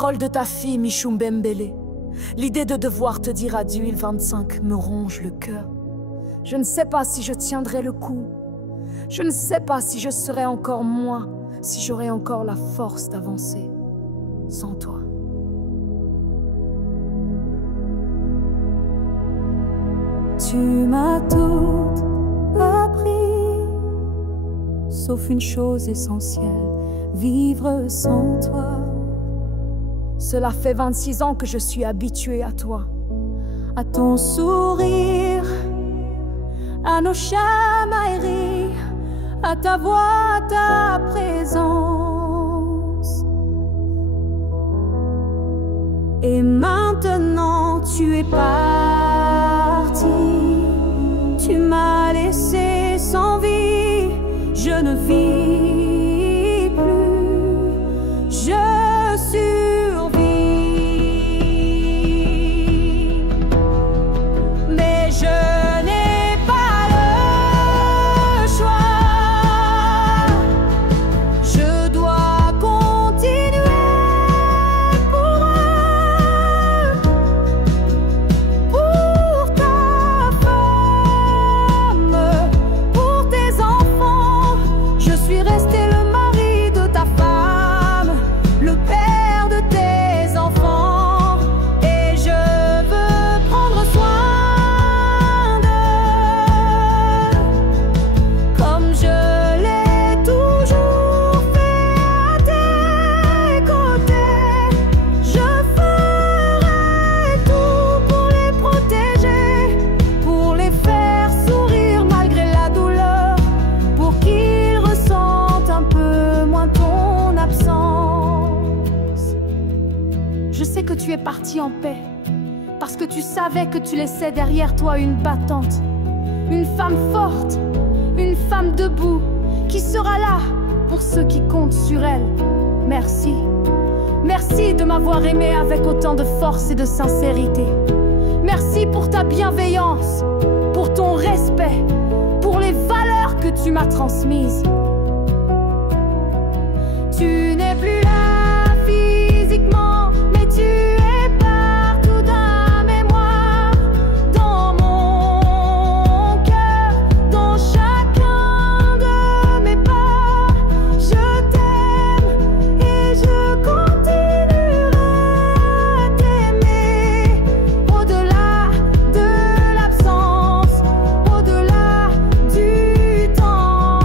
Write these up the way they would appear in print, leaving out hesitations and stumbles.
Parole de ta fille Michoum Bembélé. L'idée de devoir te dire adieu il 25 me ronge le cœur. Je ne sais pas si je tiendrai le coup. Je ne sais pas si je serai encore moi, si j'aurai encore la force d'avancer sans toi. Tu m'as tout appris, sauf une chose essentielle, vivre sans toi. Cela fait 26 ans que je suis habituée à toi. À ton sourire, à nos chamailleries, à ta voix, à ta présence. Et maintenant tu es parti, tu m'as laissé sans vie, je ne vis plus, je survis. Mais je n'ai pas le choix, je dois continuer pour eux, pour ta femme, pour tes enfants. Je suis resté le mari de ta femme, le père de tes enfants, et je veux prendre soin d'eux, comme je l'ai toujours fait à tes côtés. Je ferai tout pour les protéger, pour les faire sourire malgré la douleur, pour qu'ils ressentent un peu moins ton absence. Je sais que tu es parti en paix, parce que tu savais que tu laissais derrière toi une battante, une femme forte, une femme debout, qui sera là pour ceux qui comptent sur elle. Merci. Merci de m'avoir aimé avec autant de force et de sincérité. Merci pour ta bienveillance, pour ton respect, pour les valeurs que tu m'as transmises. Tu n'es plus là physiquement, mais tu es partout dans ma mémoire, dans mon cœur, dans chacun de mes pas. Je t'aime et je continuerai à t'aimer, au-delà de l'absence, au-delà du temps.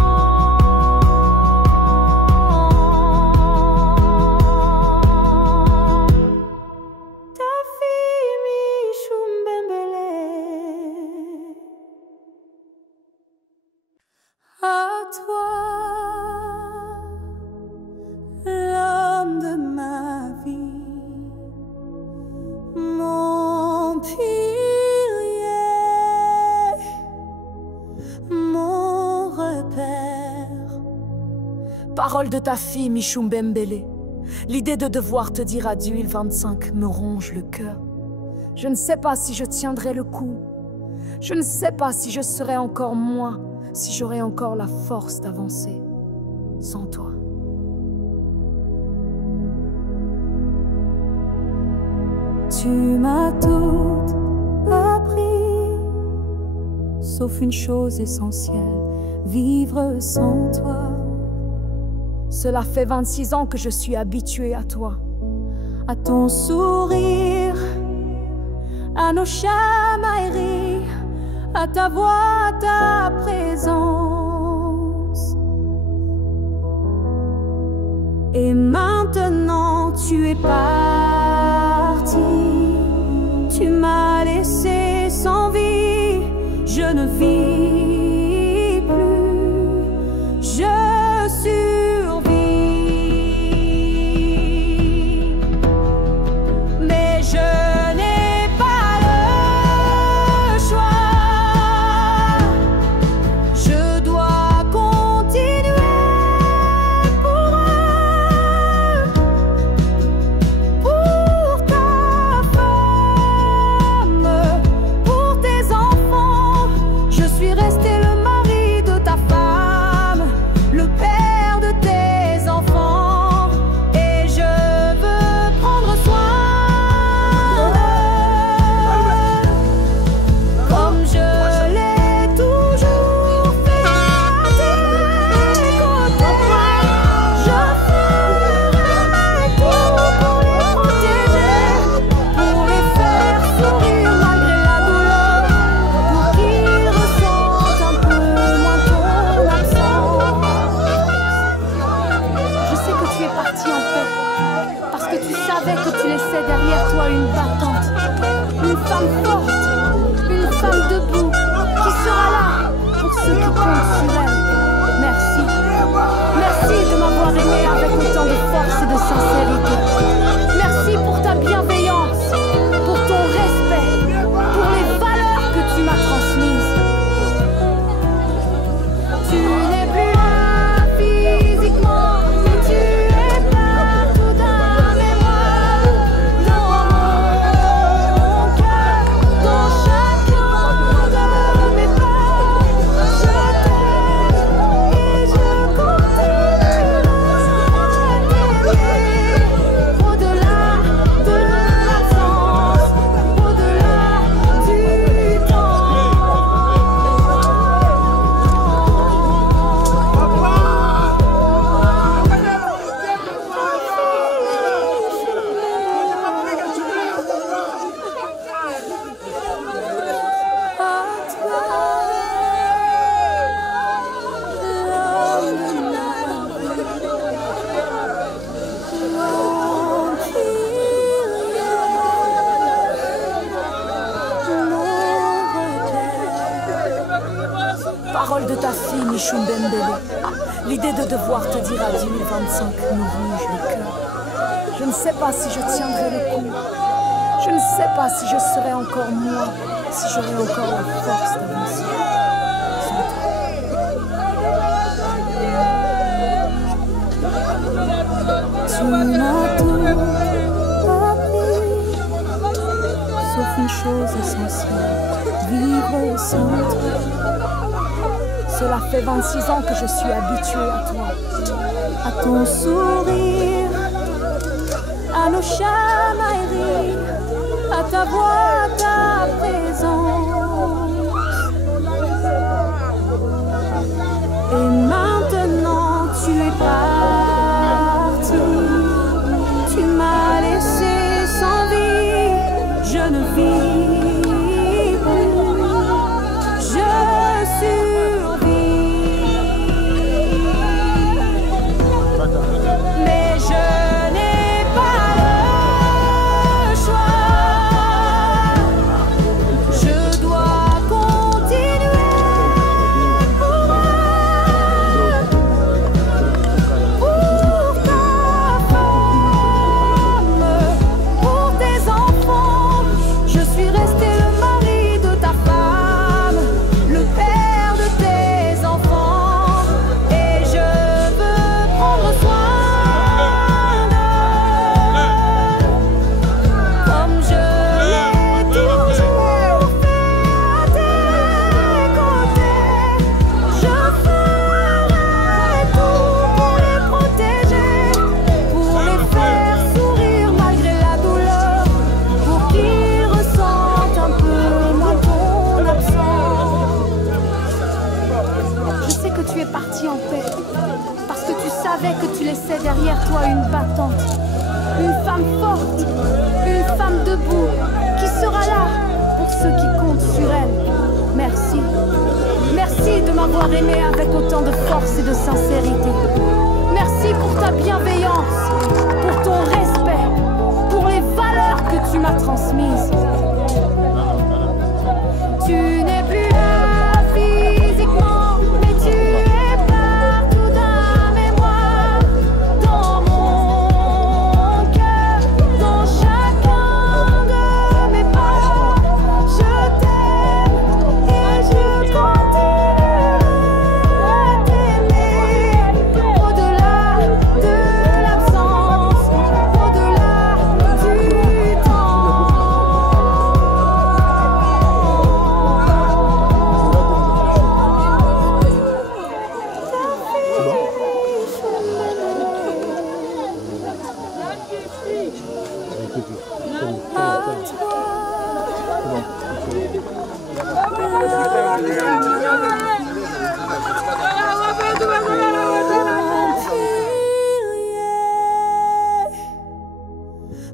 Ta fille Michoum Bembélé. À toi, l'homme de ma vie, mon pilier, mon repère. Parole de ta fille Michoum Bembélé. L'idée de devoir te dire adieu il 25 me ronge le cœur. Je ne sais pas si je tiendrai le coup. Je ne sais pas si je serai encore moi, si j'aurai encore la force d'avancer sans toi. Tu m'as tout appris, sauf une chose essentielle, vivre sans toi. Cela fait 26 ans que je suis habituée à toi. À ton sourire, à nos chamailleries, à ta voix, à ta présence. Et maintenant tu es parti, tu m'as laissé sans vie, je ne vis plus, je survis. Mais je n'ai pas le choix, je dois continuer pour eux, pour derrière toi une battante, une femme forte, une femme debout, qui sera là pour ceux qui comptent sur elle. Merci. Merci de m'avoir aimé avec autant de force et de sincérité. Merci pour ta bienveillance, pour ton respect, pour les valeurs que tu m'as transmises. Tu n'es plus là physiquement, mais tu es partout dans ma mémoire, dans mon cœur, dans chacun de mes pas. Je t'aime et je continuerai à t'aimer, au-delà de l'absence, au-delà du temps. Parole de ta fille, Michoum Bembélé. L'idée de devoir te dire adieu le 25 me ronge le cœur. Je ne sais pas si je tiendrai le coup. Je ne sais pas si je serai encore moi, si j'aurai encore la force d'avancer. Sans toi. Tu m'as tout appris, sauf une chose essentielle, vivre sans toi. Cela fait 26 ans que je suis habituée à toi. À ton sourire, à nos chamailleries, à ta voix, à ta présence. Et maintenant tu es parti, tu m'as laissé sans vie, je ne vis plus, je survis. Mais je n'ai pas le choix, je dois continuer pour eux, pour ta femme, pour tes enfants. Je suis resté le mari de ta femme, le père de tes enfants, et je veux prendre soin d'eux, comme je l'ai toujours fait à tes côtés. Je ferai tout pour les protéger, pour les faire sourire malgré la douleur, pour qu'ils ressentent un peu moins ton absence. Je sais que tu es parti en paix, parce que tu savais que tu laissais derrière toi une battante, une femme forte, une femme debout, qui sera là pour ceux qui comptent sur elle. Merci. Merci de m'avoir aimé avec autant de force et de sincérité. Merci pour ta bienveillance, pour ton respect, pour les valeurs que tu m'as transmises. Tu n'es plus là physiquement, mais tu es partout dans ma mémoire, dans mon cœur, dans chacun de mes pas. Je t'aime et je continuerai à t'aimer, au-delà de l'absence, au-delà du temps.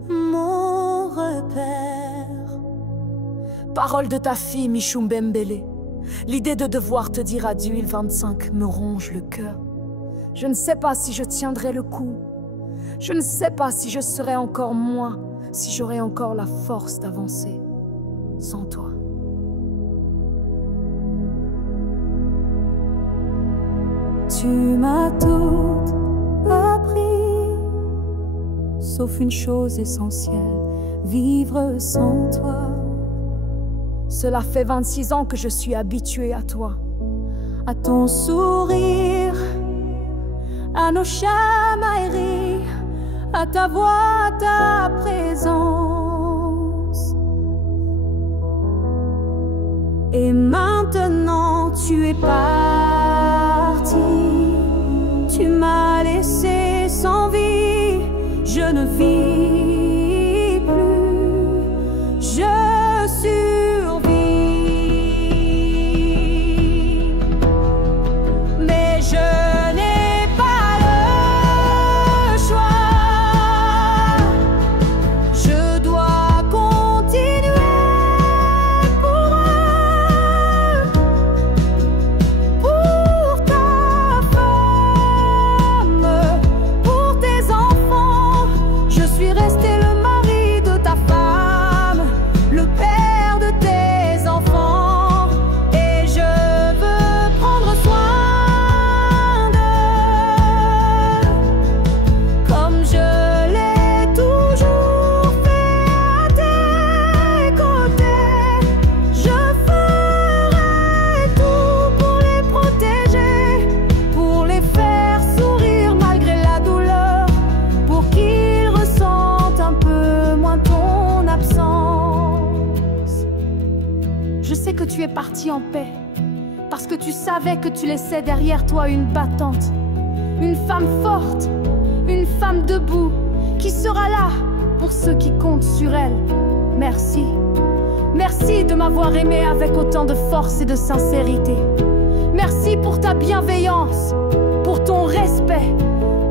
Mon repère. Parole de ta fille, Michoum Bembélé. L'idée de devoir te dire adieu le 25 me ronge le cœur. Je ne sais pas si je tiendrai le coup. Je ne sais pas si je serai encore moi, si j'aurais encore la force d'avancer sans toi. Tu m'as tout appris, sauf une chose essentielle, vivre sans toi. Cela fait 26 ans que je suis habituée à toi. À ton sourire, à nos chamailleries, à ta voix, à ta présence. Et maintenant tu es parti, tu m'as laissé sans vie, je ne vis plus, je survis. Mais je n'ai pas le choix, je dois continuer pour eux, pour ta femme, pour tes enfants. Je suis resté le mari de ta femme, le père de tes enfants, et je veux prendre soin d'eux, comme je l'ai toujours fait à tes côtés. Je ferai tout pour les protéger, pour les faire sourire malgré la douleur, pour qu'ils ressentent un peu moins ton absence. Je sais que tu es parti en paix, parce que tu savais que tu laissais derrière toi une battante, une femme forte, une femme debout, qui sera là pour ceux qui comptent sur elle. Merci. Merci de m'avoir aimé avec autant de force et de sincérité. Merci pour ta bienveillance, pour ton respect,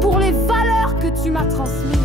pour les valeurs que tu m'as transmises.